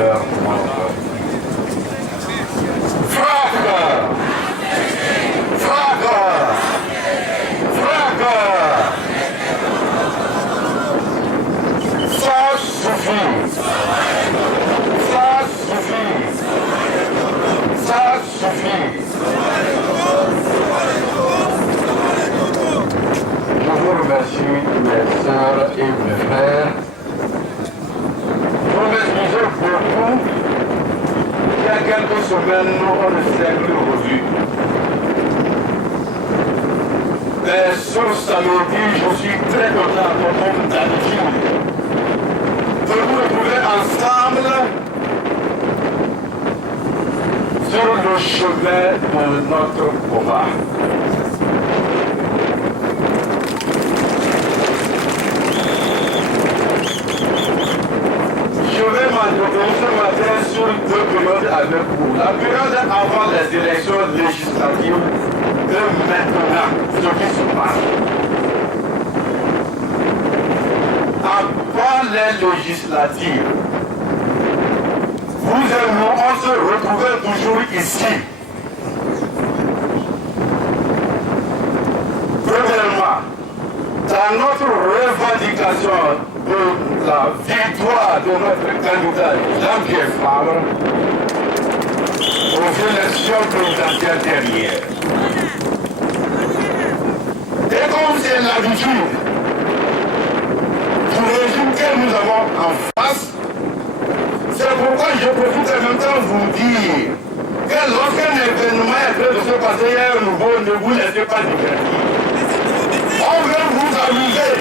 leur membre. Frappe! Frappe! Frappe! Ça suffit! Ça suffit! Ça suffit! Je vous remercie, mes sœurs et mes frères. Vous m'excusez beaucoup. Il y a quelques semaines, on ne s'est plus revus. Mais ce samedi, je suis très content, comme d'habitude, de nous retrouver ensemble sur le chemin de notre combat. Je vais m'entretenir ce matin sur deux périodes avec vous. La période avant les élections législatives et maintenant, ce qui se passe. Avant les législatives, vous et nous, on se retrouvait toujours ici. Premièrement, dans notre revendication de la victoire de notre candidat Jean-Pierre Favre aux élections présidentielles dernières. Et comme c'est l'habitude du régime que nous avons en face, c'est pourquoi je profite en même temps vous dire que lorsqu'un événement est prêt de se passer, il y a un nouveau, ne vous laissez pas divertir. On veut vous amuser.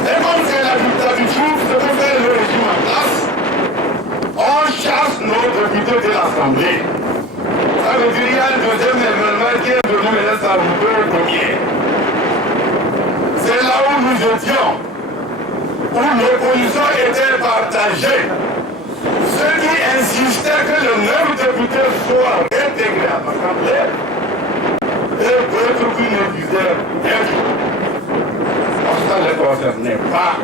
Et comme c'est l'habitude, ce que fait le régime en place, on chasse nos députés de l'Assemblée. Ça veut dire qu'il y a un deuxième événement qui est venu mener sa route au premier. C'est là où nous étions, où l'opposition était partagée. Ceux qui insistaient que les 9 députés soient réintégrés à l'Assemblée et d'autres qui ne disaient rien du tout. Ça ne les concernait pas.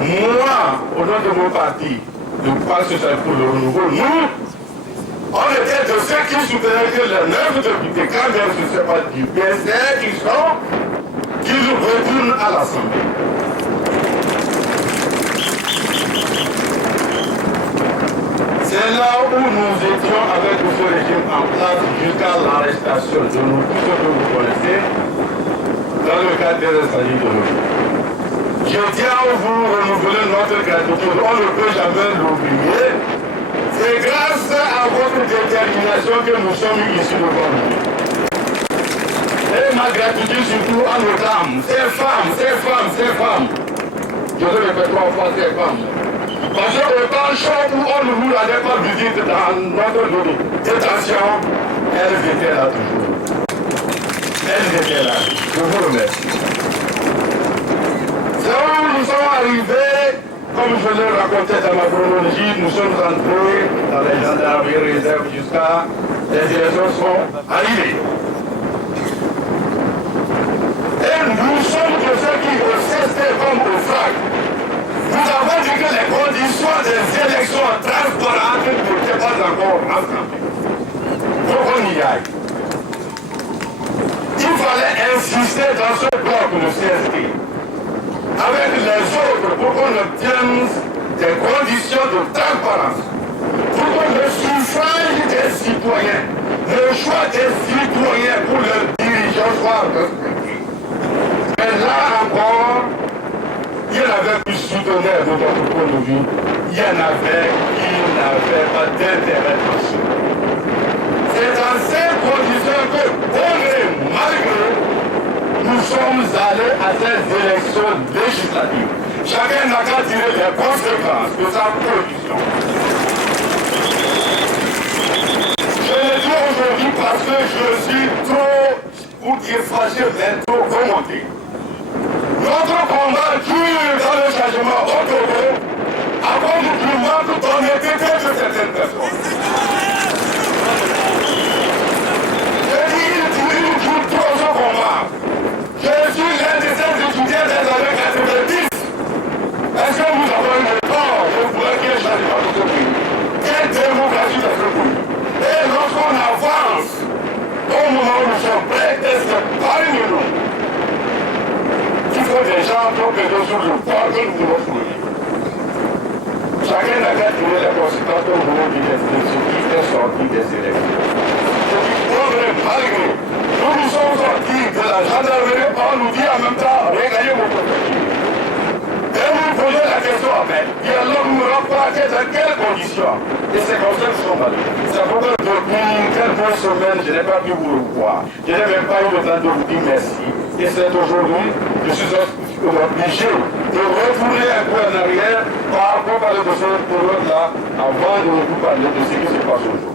Moi, au nom de mon parti, de Parti social pour le renouveau, nous, on était de ceux qui soutenaient que les 9 députés, quand même ce ne soit pas du PSR, qu'ils retournent à l'Assemblée. C'est là où nous étions avec ce régime en place jusqu'à l'arrestation de nous, tout ce que vous connaissez, dans le cadre des incendies de l'eau. Je tiens à vous renouveler notre gratitude, on ne peut jamais l'oublier. C'est grâce à votre détermination que nous sommes ici devant vous. Et ma gratitude surtout à nos dames, ces femmes. Je le répète 3 fois, ces femmes. Parce qu'au temps chaud où on ne nous rendait pas visite dans notre détention, elles étaient là toujours. Elles étaient là. Je vous remercie. C'est où nous sommes arrivés, comme je l'ai raconté dans ma chronologie, nous sommes entrés dans les gendarmeries réserves jusqu'à les élections sont arrivées. Et nous sommes de ceux qui restaient comme au FRAC. Nous avons dit que les conditions des élections transparentes n'étaient pas encore ensemble. Donc on y aille. Il fallait insister dans ce bloc de CST avec les autres pour qu'on obtienne des conditions de transparence, pour que le suffrage des citoyens, le choix des citoyens pour leurs dirigeants soit respecté. Mais là encore, il y en avait plus soutenaient de notre point de vue, il y en avait qui n'avaient pas d'intérêt dessus. C'est dans ces conditions que, bon et malgré, nous sommes allés à ces élections législatives. Chacun n'a qu'à tirer les conséquences de sa position. Je le dis aujourd'hui parce que je suis trop, pour dire fâché, mais trop remonté. Notre combat dure dans le changement au Togo, avant nous du manque d'honnêteté de certaines personnes. Je dis, il dure trop ce combat. Je suis l'un de ces étudiants des années 90. Est-ce que nous avons une réponse? péter sur le poids que nous voulons soulever. Chacun n'a qu'à tirer les conséquences de ce qui est sorti des élections. Ce qui progrès malgré. Nous sommes sortis de la gendarmerie, on nous dit en même temps, regardez vos protections. Et vous posez la question après, et alors nous ne pas dans quelles conditions. Et c'est comme ça que nous sommes allés. C'est pourquoi depuis quelques semaines, je n'ai pas pu vous revoir. Je n'ai même pas eu le temps de vous dire merci. Et c'est aujourd'hui, je suis obligé de retourner un peu en arrière pour parler de cette période-là avant de vous parler de ce qui se passe aujourd'hui.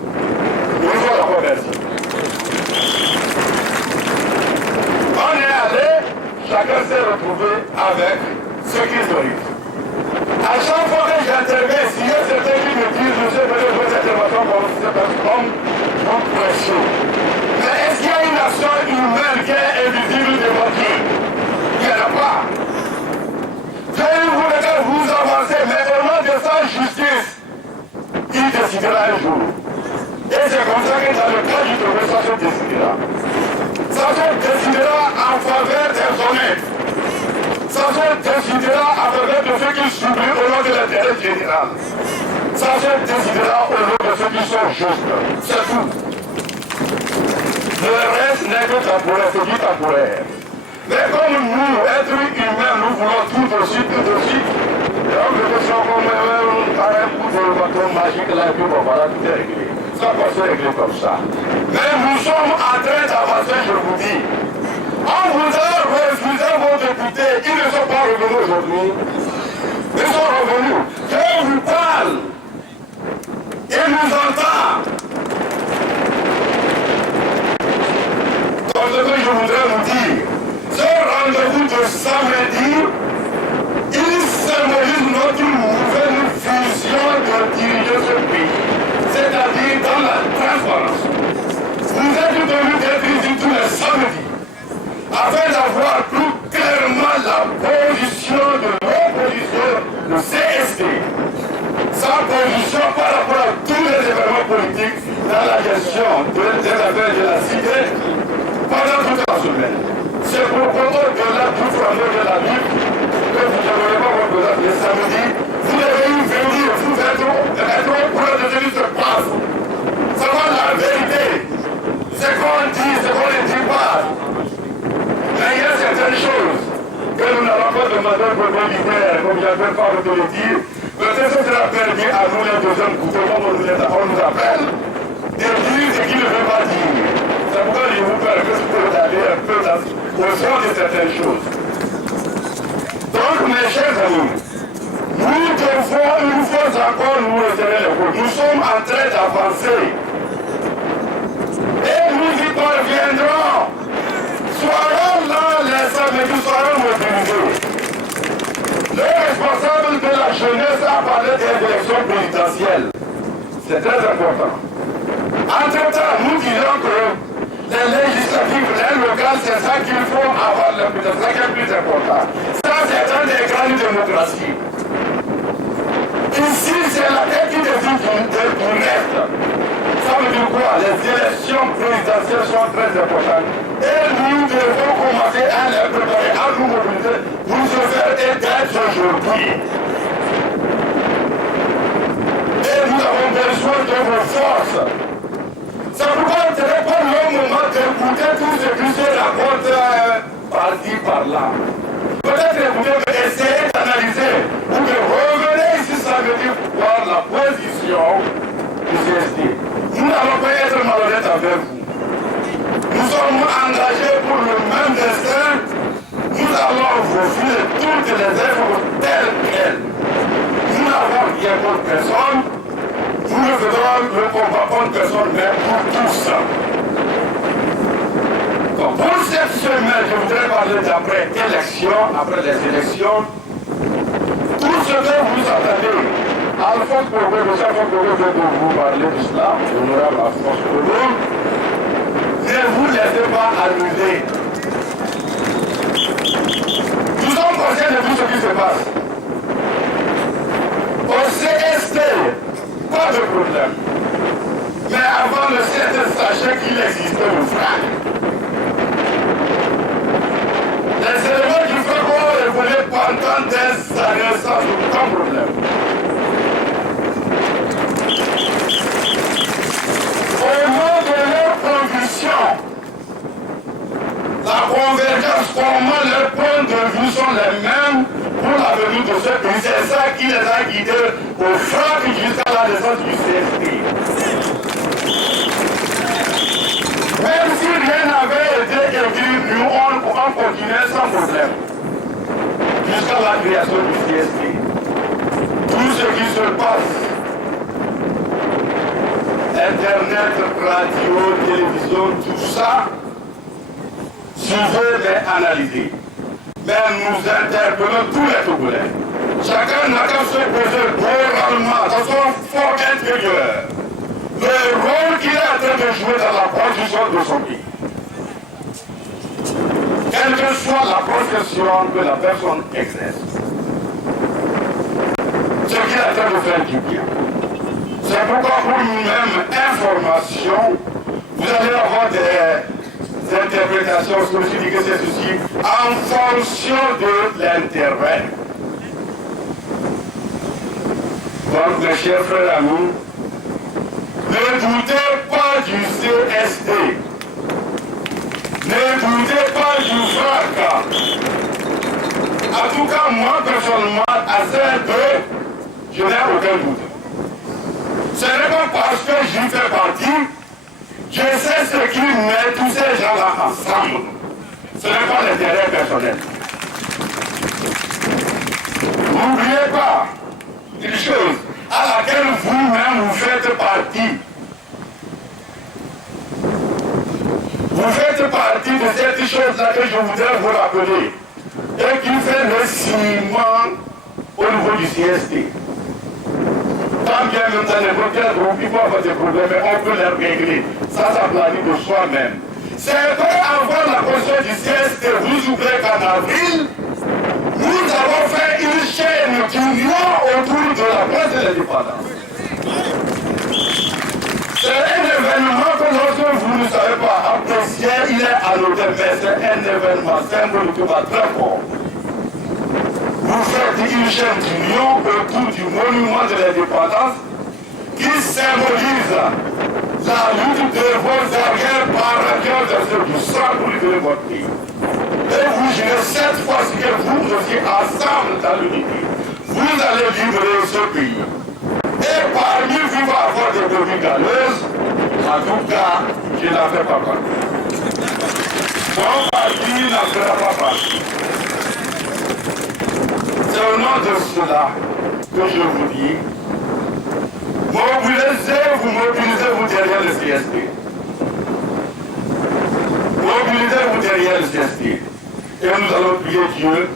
Nous vous la remercie. On est allé, chacun s'est retrouvé avec ce qu'il mérite. À chaque fois que j'interviens, s'il y a certains qui me disent, je sais peut-être vos interventions comme pression. Mais est-ce qu'il y a une action humaine qui est invisible devant Dieu? Il n'y en a pas. Vous les gars, vous avancez, mais au nom de sa justice, il décidera un jour. Et c'est comme ça que dans le cas du domaine, ça se décidera. Ça se décidera en faveur des honnêtes. Ça se décidera en faveur de ceux qui subissent au nom de l'intérêt général. Ça se décidera au nom de ceux qui sont justes. C'est tout. Le reste n'est que temporaire, c'est du temporaire. Mais comme nous, êtres humains, nous voulons tout de suite, tout de suite. Et on veut que ça comme un coup de bâton magique là, et puis bon, voilà, tout est réglé. Ça va se régler comme ça. Mais nous sommes en train d'avancer, je vous dis. On vous a refusé vos députés, ils ne sont pas revenus aujourd'hui. Ils sont revenus. Je vous parle. Ils nous entendent. Donc ce que je voudrais vous dire, ce rendez-vous de samedi, il symbolise notre nouvelle vision de diriger ce pays. C'est-à-dire dans la transparence. Vous êtes venus d'être ici tous les samedis, afin d'avoir plus clairement la position de l'opposition, le CSD. Sa position par rapport à tous les événements politiques dans la gestion des affaires de la cité pendant toute la semaine. C'est pourquoi au-delà du flambeau de la ville, que vous ne devez pas représenter le samedi, vous devez y venir, vous êtes au courant de ce qui se passe. Savoir la vérité. Ce qu'on dit, ce qu'on ne dit pas. Mais il y a certaines choses que nous n'allons pas demander au premier leader, comme j'avais pas de le dire. Peut-être que cela permet à nous les deuxièmes couteaux, comme on nous appelle, de dire ce qu'il ne veut pas dire. C'est pourquoi je vous permets que vous aller un peu au fond de certaines choses. Donc, mes chers amis, nous devons une fois encore nous retirer les coups. Nous sommes en train d'avancer. Et nous y parviendrons. Soyons là les samedis, soyons mobilisés. Le responsable de la jeunesse a parlé des élections présidentielles. C'est très important. Entre-temps, nous disons que les législatives, les locales, c'est ça qu'il faut avoir le plus, c'est ça qui est le plus important. Ça, c'est dans les grandes démocraties. Ici, c'est la tête qui décide du reste. Ça veut dire quoi? Les élections présidentielles sont très importantes. Et nous devons commencer à les préparer, à nous mobiliser pour se faire éteindre aujourd'hui. Et nous avons besoin de vos forces. C'est pourquoi ce n'est pas le moment d'écouter tout ce qui se raconte par-ci, par-là. Peut-être que vous devez essayer d'analyser ou de revenir ici samedi voir la position du CSD. Nous n'allons pas être malhonnêtes avec vous. Nous sommes engagés pour le même destin. Nous allons refuser toutes les œuvres telles quelles. Nous n'avons rien contre personne. Nous ne faisons le combat contre personne, mais pour tous. Donc, pour cette semaine, je voudrais parler d'après élection, après les élections. Tout ce que vous attendez, Alphonse Bogo, le chef de vous parler de cela, l'honorable Alphonse Bogo, ne vous laissez pas amuser. Nous sommes conscients de tout ce qui se passe. Au CST, pas de problème. Mais avant le CST, sachez qu'il existait le FRAC. Les éléments du FRAC ont évolué pendant la convergence, comment leurs points de vue sont les mêmes pour l'avenir de ce pays. C'est ça qui les a guidés au frappe jusqu'à la naissance du CSP. Même si rien n'avait été écrit, nous on continuait sans problème. Jusqu'à la création du CSP. Tout ce qui se passe, Internet, radio, télévision, tout ça, suivez mais analysez. Mais nous interpellons tous les Togolais. Chacun n'a qu'à se poser moralement, dans son fort intérieur, le rôle qu'il est en train de jouer dans la production de son pays. Quelle que soit la profession que la personne exerce. Ce qu'il est en train de faire du bien. C'est pourquoi pour nous-mêmes, information, vous allez avoir des interprétations, ce que je dis que c'est ceci, en fonction de l'intérêt. Donc, mes chers frères et amis, ne doutez pas du CST. Ne doutez pas du fracas. En tout cas, moi, personnellement, à CST, je n'ai aucun doute. Ce n'est pas parce que j'y fais partie, je sais ce qui met tous ces gens-là ensemble. Ce n'est pas l'intérêt personnel. N'oubliez pas une chose à laquelle vous-même vous faites partie. Vous faites partie de cette chose-là que je voudrais vous rappeler et qui fait le ciment au niveau du CST. Tant bien même dans n'importe quel groupe, il faut avoir des problèmes, mais on peut les régler. Ça planifie de soi-même. C'est vrai, avant la question du CST, vous ouvrez qu'en avril, nous avons fait une chaîne d'union autour de la place de l'indépendance. C'est un événement que lorsque vous ne savez pas apprécier, il est anodin, mais c'est un événement symbolique très fort. Vous faites une chaîne d'union autour du monument de l'indépendance qui symbolise la lutte de vos arrière-parents de ceux du sang pour libérer votre pays. Et vous jurez cette fois-ci que vous aussi, ensemble dans l'unité, vous allez libérer ce pays. Et parmi vous, il va y avoir des brebis galeuses. En tout cas, je n'en fais pas partie. Mon parti n'en fera pas partie. C'est au nom de cela que je vous dis, mobilisez-vous derrière le CSP. Mobilisez-vous derrière le CSP. Et nous allons prier Dieu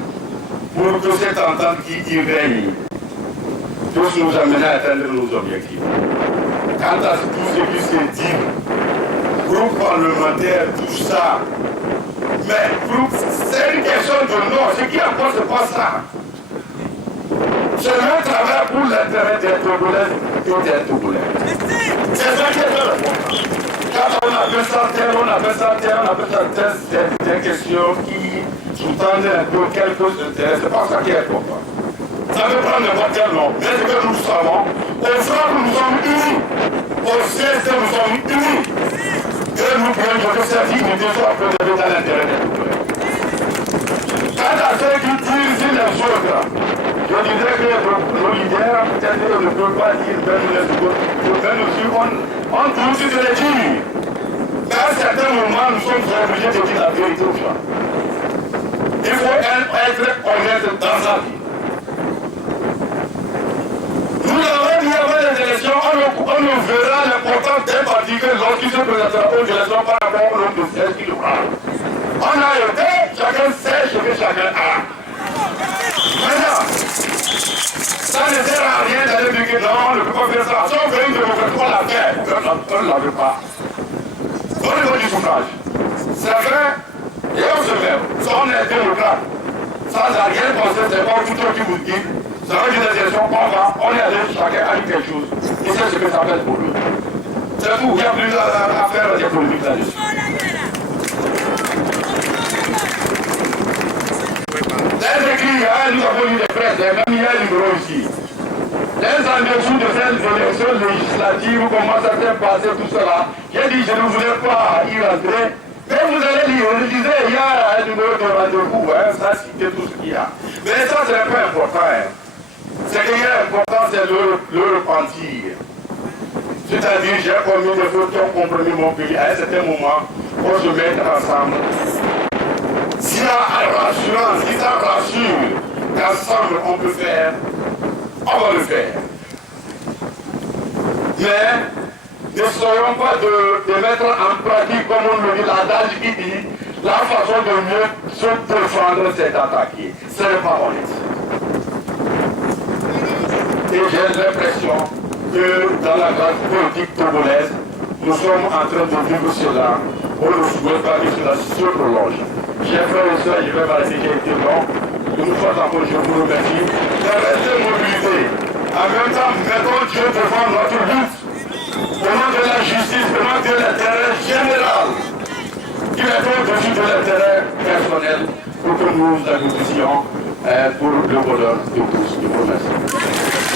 pour que cette entente qui y règne puisse nous amener à atteindre nos objectifs. Quant à tout ce qui se dit, groupe parlementaire, tout ça, mais c'est une question de nom. Ce qui apporte, c'est pas ça. C'est un travail pour l'intérêt des Togolais et des Togolais. C'est ça qui est important. Quand on appelle ça terre, on appelle ça des questions qui sous-tendent un peu quelque chose d'intérêt. C'est pas ça qui est important. Ça peut prendre n'importe quel nom. Mais ce que nous savons, au front nous sommes unis. Au CST nous sommes unis. Et nous pouvons que cette unité soit préservée dans l'intérêt des Togolais. Quant à ceux qui disent les autres, je disais que nos leaders, peut-être ne peuvent pas dire ben aussi, on doute de les dire. Mais à un certain moment, nous sommes obligés de dire la vérité aux gens. Il faut être honnête dans sa vie. Nous avons dit avant les élections, on nous verra l'importance d'un parti que lorsqu'il se présentera aux élections par rapport au nombre de sièges qu'il aura. On a été, chacun sait ce que chacun a. Maintenant, ça ne sert à rien d'aller dire que non, on ne peut pas faire ça. Si on veut une démocratie, on la fait. On ne la veut pas. Au niveau du suffrage, c'est vrai, et on se fait. Si on est démocrate, sans rien penser, c'est pas tout ce qui vous dit. Ça va dire des élections, on est allé, chacun a dit quelque chose. Et c'est ce que ça fait pour lui. C'est tout, il n'y a plus à faire des politiques là-dessus. Les écrits, nous avons eu des presses, les médias libéraux ici. Les en dessous de ces élections législatives, comment ça s'est passé, tout cela. J'ai dit, je ne voulais pas y rentrer, Mais vous allez lire, je disais, il y a un numéro de rendez-vous, hein, ça c'était tout ce qu'il y a. Mais ça c'est un peu important. Hein. Ce qui est important, c'est le repentir. C'est-à-dire, j'ai commis des fautes qui ont compromis mon pays. À un certain moment, on se met ensemble. Si ça rassure, si ça rassure qu'ensemble on peut faire, on va le faire. Mais ne soyons pas de mettre en pratique, comme on le dit, l'adage qui dit, la façon de mieux se défendre, c'est d'attaquer. Ce n'est pas honnête. Et j'ai l'impression que dans la grande politique togolaise, nous sommes en train de vivre cela. On ne souhaite pas que cela se prolonge. J'ai fait aussi, je vais m'arrêter, j'ai été long. Une fois encore, je vous remercie de rester mobilisés. En même temps, mettons Dieu devant notre lutte. Au nom de la justice, au nom de l'intérêt général. Qui est au-dessus de l'intérêt personnel pour que nous aboutissions pour le bonheur de tous. Je vous remercie.